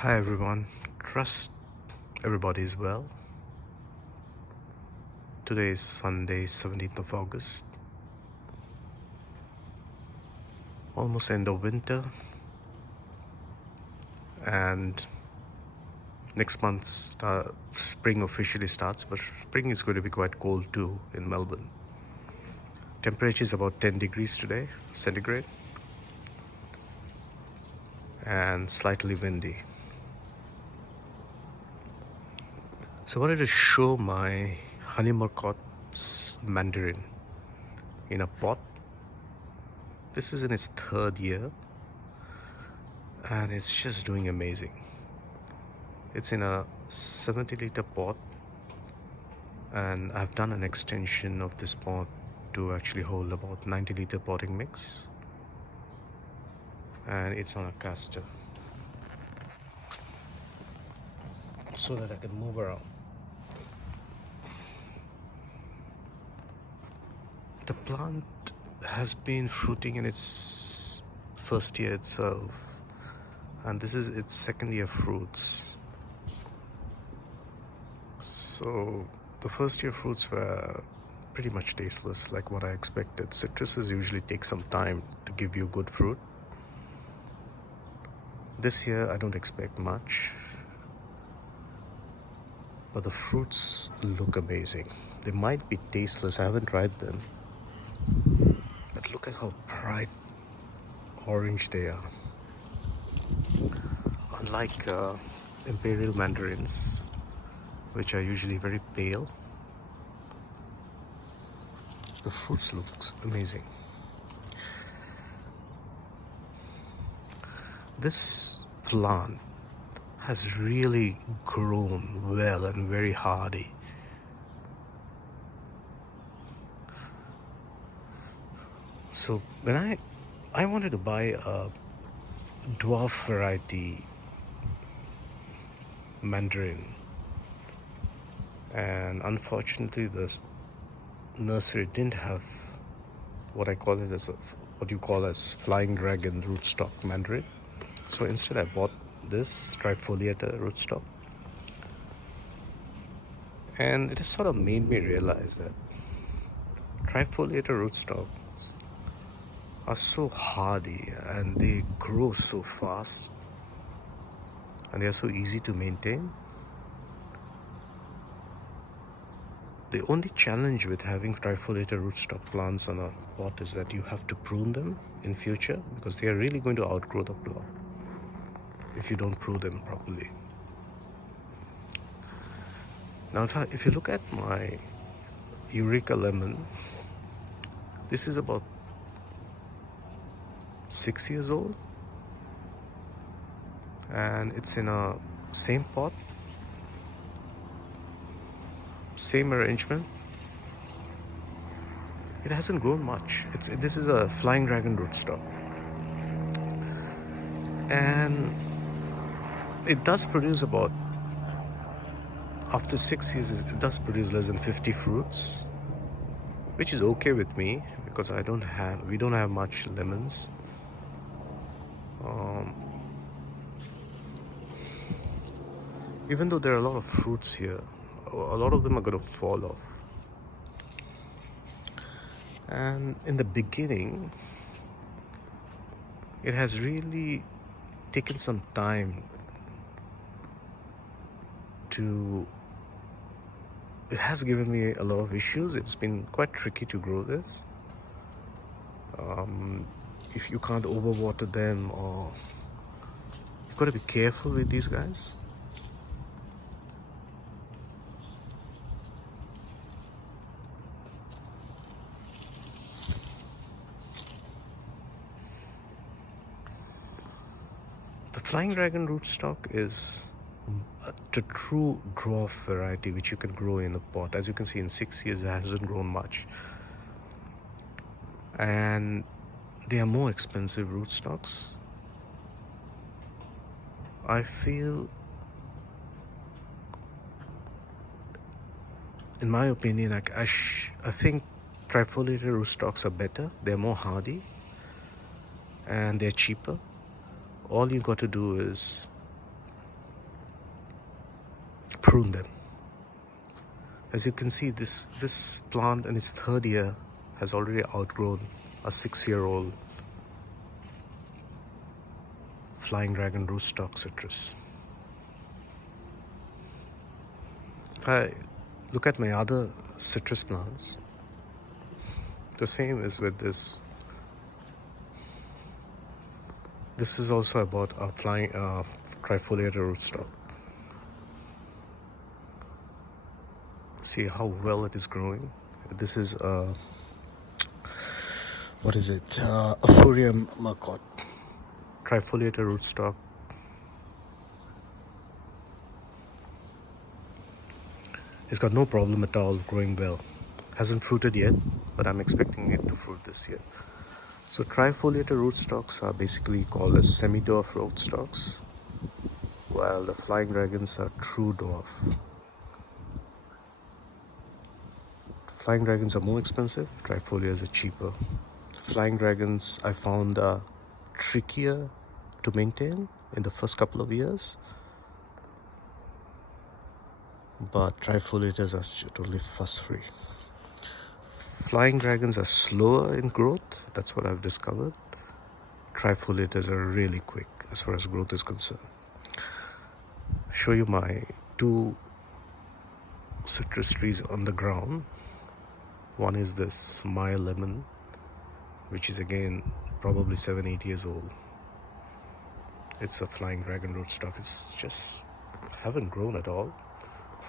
Hi everyone, trust everybody is well. Today is Sunday, 17th of August, almost end of winter, and next month spring officially starts, but spring is going to be quite cold too in Melbourne. Temperature is about 10 degrees today, centigrade, and slightly windy. So I wanted to show my honeymorecots mandarin in a pot. This is in its third year and it's just doing amazing. It's in a 70-liter pot, and I've done an extension of this pot to actually hold about 90-liter potting mix, and it's on a caster so that I can move around. The plant has been fruiting in its first year itself, and this is its second year fruits. So the first year fruits were pretty much tasteless, like what I expected. Citruses usually take some time to give you good fruit. This year I don't expect much, but the fruits look amazing. They might be tasteless, I haven't tried them, but look at how bright orange they are. Unlike imperial mandarins, which are usually very pale, the fruits looks amazing. This plant has really grown well and very hardy. So when I wanted to buy a dwarf variety mandarin, and unfortunately the nursery didn't have what I call it as what you call as flying dragon rootstock mandarin. So instead I bought this Trifoliata rootstock, and it has sort of made me realize that Trifoliata rootstock are so hardy and they grow so fast and they are so easy to maintain. The only challenge with having Trifoliata rootstock plants on a pot is that you have to prune them in future, because they are really going to outgrow the plot if you don't prune them properly. Now if you look at my Eureka lemon, this is about 6 years old, and it's in a same pot, same arrangement. It hasn't grown much. This is a flying dragon rootstock, and it does produce about, after 6 years, it does produce less than 50 fruits, which is okay with me because we don't have much lemons. Even though there are a lot of fruits here, a lot of them are going to fall off. And in the beginning, it has really taken some time it has given me a lot of issues. It's been quite tricky to grow this. If you can't overwater them, or you've got to be careful with these guys. The flying dragon rootstock is a true dwarf variety which you can grow in a pot. As you can see, in 6 years it hasn't grown much, and they are more expensive rootstocks. I feel, in my opinion, I think Trifoliata rootstocks are better. They're more hardy and they're cheaper. All you got to do is prune them. As you can see, this plant in its third year has already outgrown a 6-year-old flying dragon rootstock citrus. If I look at my other citrus plants, the same is with this. This is also about a flying Trifoliata rootstock. See how well it is growing. This is what is it? Aphorium marcot, Trifoliata rootstock. It's got no problem at all growing well. Hasn't fruited yet, but I'm expecting it to fruit this year. So Trifoliata rootstocks are basically called as semi-dwarf rootstocks, while the flying dragons are true dwarf. Flying dragons are more expensive, Trifolias are cheaper. Flying dragons I found are trickier to maintain in the first couple of years, but Trifoliatas are totally fuss-free. Flying dragons are slower in growth, that's what I've discovered. Trifoliatas are really quick as far as growth is concerned. Show you my 2 citrus trees on the ground. One is this Maya lemon, which is again probably 7-8 years old. It's a flying dragon rootstock. It's just haven't grown at all.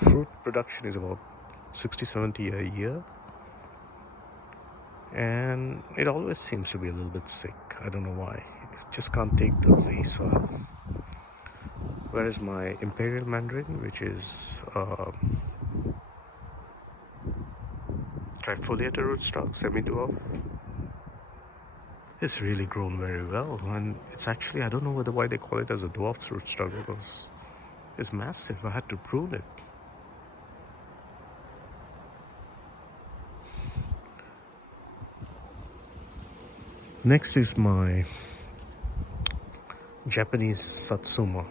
Fruit production is about 60-70 a year, and it always seems to be a little bit sick. I don't know why. It just can't take the vase well. Whereas my imperial mandarin, which is Trifoliata rootstock, semi-dwarf, it's really grown very well. And it's actually, I don't know why they call it as a dwarf rootstock, because it's massive. I had to prune it. Next is my Japanese Satsuma.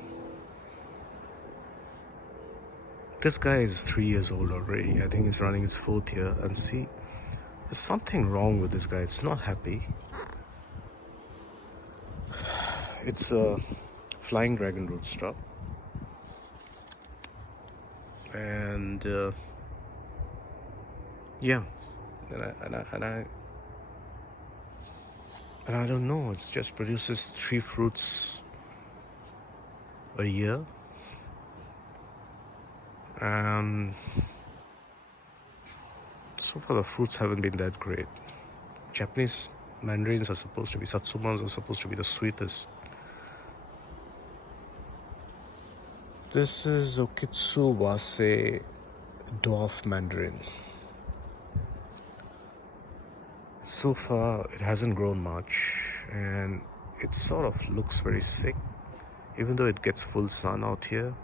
This guy is 3 years old already. I think it's running its 4th year. And see, there's something wrong with this guy. It's not happy. It's a flying dragon rootstock. And yeah, and I don't know, it just produces 3 fruits a year. And so far the fruits haven't been that great. Japanese mandarins are supposed to be, Satsumas are supposed to be the sweetest. This is Okitsu Wase Dwarf Mandarin. So far it hasn't grown much, and it sort of looks very sick, even though it gets full sun out here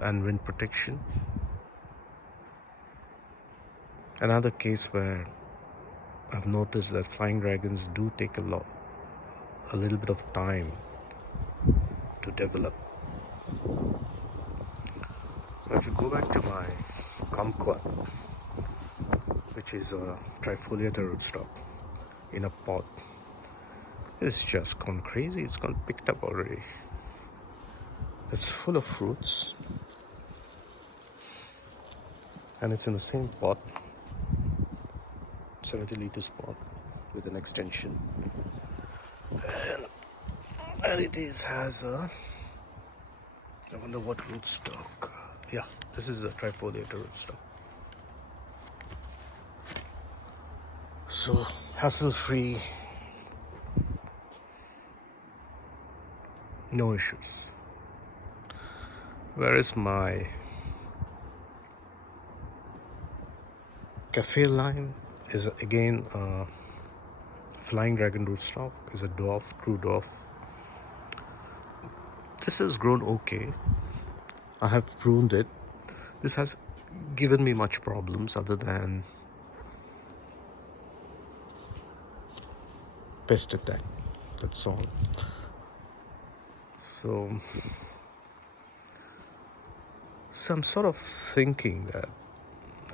and wind protection. Another case where I've noticed that flying dragons do take a little bit of time to develop. Now if you go back to my kumquat, which is a Trifoliata rootstock in a pot, it's just gone crazy. It's gone picked up already. It's full of fruits, and it's in the same pot, 70 liters pot with an extension, and it has a, I wonder what rootstock. Yeah, this is a Trifoliata rootstock. So hassle-free, no issues. Where is my cafe lime? Is again flying dragon rootstock, is a dwarf, true dwarf. This has grown okay. I have pruned it. This has given me much problems other than pest attack. That's all. So I'm sort of thinking that,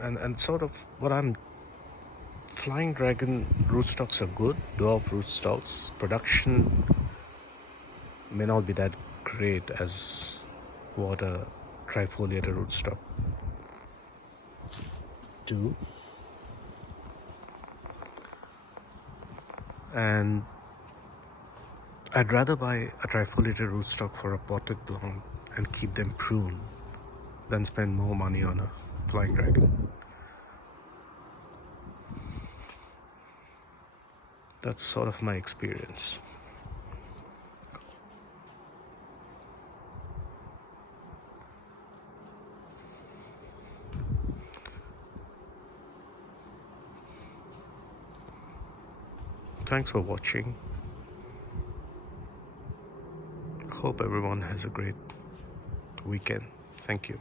and sort of what I'm Flying Dragon rootstocks are good, Dwarf rootstocks. Production may not be that great as what a Trifoliata rootstock do. And I'd rather buy a Trifoliata rootstock for a potted plant and keep them pruned than spend more money on a Flying Dragon. That's sort of my experience. Thanks for watching. Hope everyone has a great weekend. Thank you.